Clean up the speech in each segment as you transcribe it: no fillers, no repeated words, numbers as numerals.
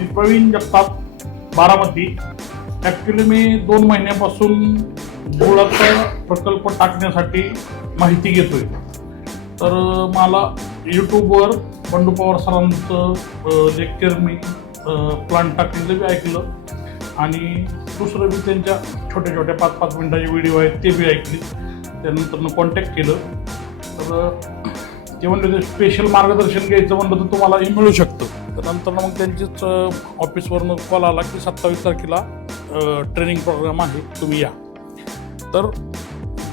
मी Pravin Jagtap, Baramati. Actually मी 2 महिन्यापासून गुळाचा प्रकल्प टाकण्यासाठी माहिती घेतोय. तर मला यूट्यूबवर बंडू पवार सरांचं लेक्चर मी प्लांट टाकलेलं बी ऐकलं आणि दुसरं बी त्यांच्या छोट्या छोट्या 5-5 मिनिटाचे व्हिडिओ आहेत ते बी ऐकले. त्यानंतर कॉन्टॅक्ट केलं. तर ते म्हणलं ते स्पेशल मार्गदर्शन घ्यायचं म्हणलं तर तुम्हालाही मिळू शकतं. तर नंतर मग त्यांचीच ऑफिसवरनं कॉल आला की 27 तारखेला ट्रेनिंग प्रोग्राम आहे, तुम्ही या. तर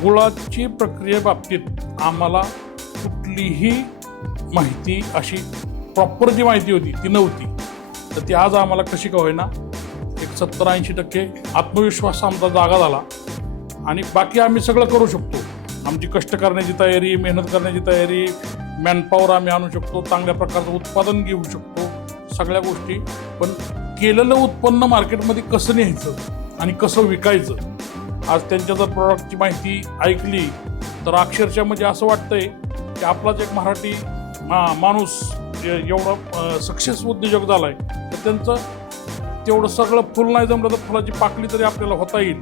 गुळाची प्रक्रियेबाबतीत आम्हाला कुठलीही माहिती अशी प्रॉपर जी माहिती होती ती नव्हती. तर ती आज आम्हाला कशी का होईना एक 70-80% आत्मविश्वास आमचा जागा झाला आणि बाकी आम्ही सगळं करू शकतो. आमची कष्ट करण्याची तयारी, मेहनत करण्याची तयारी, मॅनपॉवर आम्ही आणू शकतो, चांगल्या प्रकारचं उत्पादन घेऊ शकतो, सगळ्या गोष्टी. पण केलेलं उत्पन्न मार्केटमध्ये कसं न्यायचं आणि कसं विकायचं, आज त्यांच्या जर प्रॉडक्टची माहिती ऐकली तर अक्षरशः म्हणजे असं वाटतंय की आपलाच एक मराठी माणूस एवढा सक्सेस उद्योजक झाला आहे. तर त्यांचं तेवढं सगळं फुल नाही जमलं तर फुलाची पाकळी तरी आपल्याला होता येईल.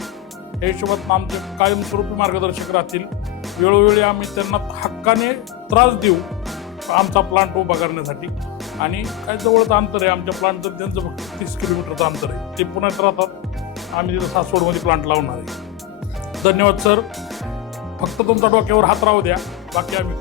या हिशोबात आमचे कायमस्वरूपी मार्गदर्शक राहतील. वेळोवेळी आम्ही त्यांना हक्काने त्रास देऊ आमचा प्लांट उभा करण्यासाठी. आणि काय जवळच अंतर आहे आमच्या प्लांट, तर त्यांचं फक्त 30 किलोमीटरचं अंतर आहे. ते पुण्यात राहतात, आम्ही तिथं सासवडमध्ये प्लांट लावणार आहे. धन्यवाद सर. फक्त तुमचा डोक्यावर हात राहू द्या, बाकी आम्ही